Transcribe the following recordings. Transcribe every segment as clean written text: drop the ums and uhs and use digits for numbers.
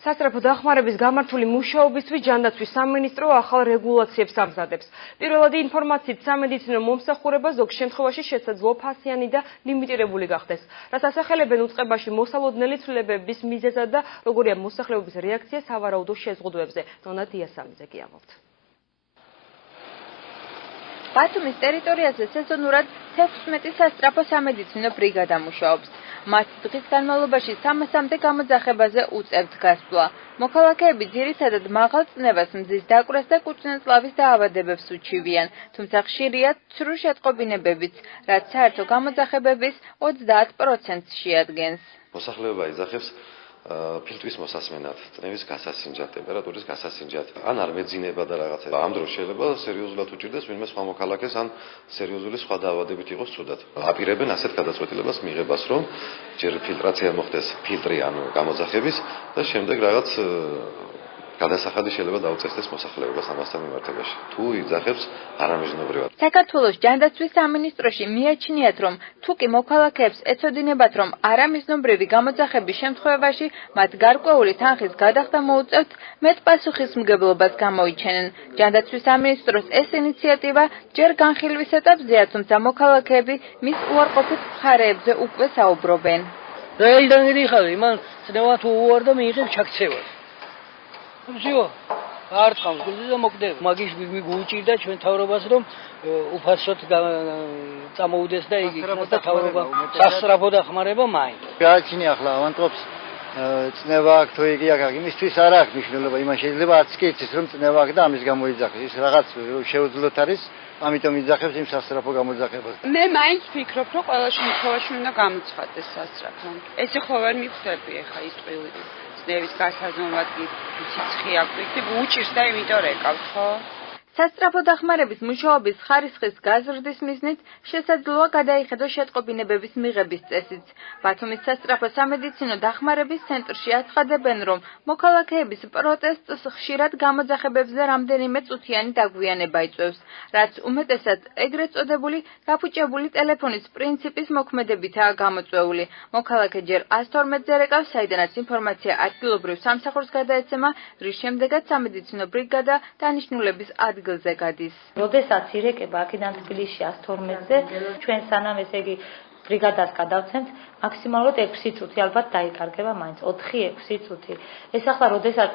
სასწრაფო დახმარების გამართული მუშაობისთვის ჯანდაცვის სამინისტრო ახალ რეგულაციებს ამზადებს. პირველადი ინფორმაციით სამედიცინო მომსახურება ზოგ შემთხვევაში შესაძლოა ფასიანი და ლიმიტირებული გახდეს, რაც ასახელებენ უწყებაში მოსალოდნელი ცვლილებების მიზეზად და როგორია მოსახლეობის რეაქცია სავარაუდო შეზღუდვებზე. ნონა დიასამიძე გიამბობთ. ბათუმის ტერიტორიაზე სეზონურად 16 სასწრაფო სამედიცინო ბრიგადა მუშაობს. მათ დღის განმავლობაში 300-მდე გამოძახებაზე უწევთ გასვლა. მოქალაქეები ძირითადად მაღალ წნევას, მზის დაკვრას და კუჭნაწლავის დაავადებებს უჩივიან, თუმცა ხშირია ცრუ შეტყობინებებიც, რაც საერთო გამოძახებების 30%-ს შეადგენს. მოსახლეობა იძახებს ფილტვის მოსასმენად, წნევის გასასინჯად, ტემპერატურის გასასინჯად, ან არ მეძინება და რაღაცა. ამ დროს შეიძლება სერიოზულად უჭირდეს ვინმე სხვა მოქალაქეს ან სერიოზული სხვა დაავადებით იყოს ცუდად. აპირებენ ასეთ გადაწყვეტილებას მიღებას, რომ ჯერ ფილტრაცია მოხდეს ფილტრი ანუ გამოძახების და შემდეგ რაღაც გადასახადი შეიძლება დაუწესდეს მოსახლეობას ამასთან მიმართებაში. თუ იძახებს არამიზნობრივად. საქართველოს ჯანდაცვის სამინისტროში მიაჩნიათ, რომ თუ კი მოქალაქეებს ეცოდინებათ, რომ არამიზნობრივი გამოძახების შემთხვევაში მათ გარკვეული თანხის გადახდა მოუწევთ, მეტ პასუხისმგებლობას გამოიჩენენ. ჯანდაცვის სამინისტროს ეს ინიციატივა ჯერ განხილვის ეტაპზეა, თუმცა მოქალაქეები მის უარყოფით მხარეებზე უკვე საუბრობენ. რაიდან იხარე, მან წნევა თუ უარდა მიიღებს ჩაქცევას. Всё, არ წამს გულზე და მოკდება. მაგის მიგვუჭირდა ჩვენ თავრობას, რომ უფასოდ წამოუდეს და იგი და თავრობა სასწრაფო დახმარება მაინც. გააჩნია ახლა ავანტყოფს წნევა აქვს თუ იგი აქვს, იმისთვის არ აქვს მნიშვნელობა, იმან შეიძლება არც კი იცის რომ წნევა აქვს და ამის გამო იძახეს. ის რაღაც შეუძლოთ არის, ამიტომ იძახებს იმ სასწრაფო გამოძახებას. მე მაინც ვფიქრობ, რომ ყველა შემთხვევაში უნდა გამოცხადდეს სასწრაფო. ესე ხო ვერ მიხვდები ახლა ის ტყივილი. წნევის გასაზომად სიცხე აქვს და უჭირს და იმიტომ რეკავთ, ხო? სასწრაფო დახმარების მუშაობის ხარისხის გაზრდის მიზნით შესაძლოა გადაიხედოს შეტყობინებების მიღების წესიც. ბათუმის სასწრაფო სამედიცინო დახმარების ცენტრში აცხადებენ, რომ მოქალაქეების პროტესტს ხშირად გამოძახებებზე რამდენიმე წუთიანი დაგვიანება იწვევს, რაც უმეტესად ეგრეთ წოდებული გაფუჭებული ტელეფონის პრინციპის მოქმედებითაა გამოწვეული. მოქალაქე ჯერ 112-ზე რეკავს, საიდანაც ინფორმაცია ადგილობრივ სამსახურს გადაეცემა, რის შემდეგაც სამედიცინო ბრიგადა დანიშნულების ადგილზე გადის. როდესაც ირეკება აქედან თბილისში 112-ზე, ჩვენ სანამ ესე იგი ბრიგადას გადავცემთ, მაქსიმალურად 6 წუთი ალბათ დაიკარგება მაინც 4-6 წუთი. ეს ახლა როდესაც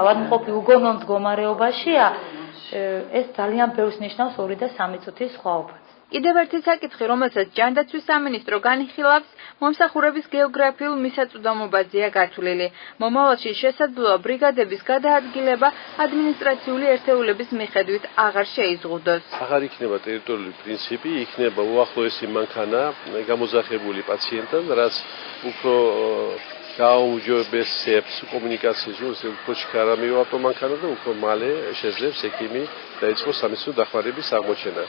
ავადმყოფი უგონო მდგომარეობაშია, ეს ძალიან ბევრს ნიშნავს 2 და 3 წუთის სხვაობაც. კიდევ ერთი საკითხი, რომელსაც ჯანდაცვის სამინისტრო განიხილავს, მომსახურების გეოგრაფიულ მისაწვდომობაზეა გათვლილი. მომავალში შესაძლოა ბრიგადების გადაადგილება ადმინისტრაციული ერთეულების მიხედვით აღარ შეიზღუდოს. აღარ იქნება ტერიტორიული პრინციპი, იქნება უახლოესი მანქანა გამოძახებული პაციენტთან, რაც უფრო გააუმჯობესებს კომუნიკაციის უფრო ჩქარა მივაყო მანქანა და უფრო მალე შეძლებს ექიმი დაიწყოს სამედიცინო დახმარების აღმოჩენა.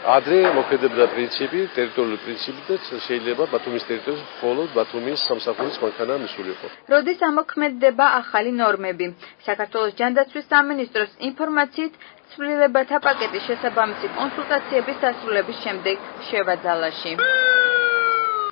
ადრე მოქმედებდა პრინციპი, ტერიტორიული პრინციპი და შეიძლება ბათუმის ტერიტორიაზე მხოლოდ ბათუმის სამსახურის მანქანა მისულიყო. როდის ამოქმედდება ახალი ნორმები? საქართველოს ჯანდაცვის სამინისტროს ინფორმაციით ცვლილებათა პაკეტის შესაბამისი კონსულტაციების დასრულების შემდეგ შევაძალაში.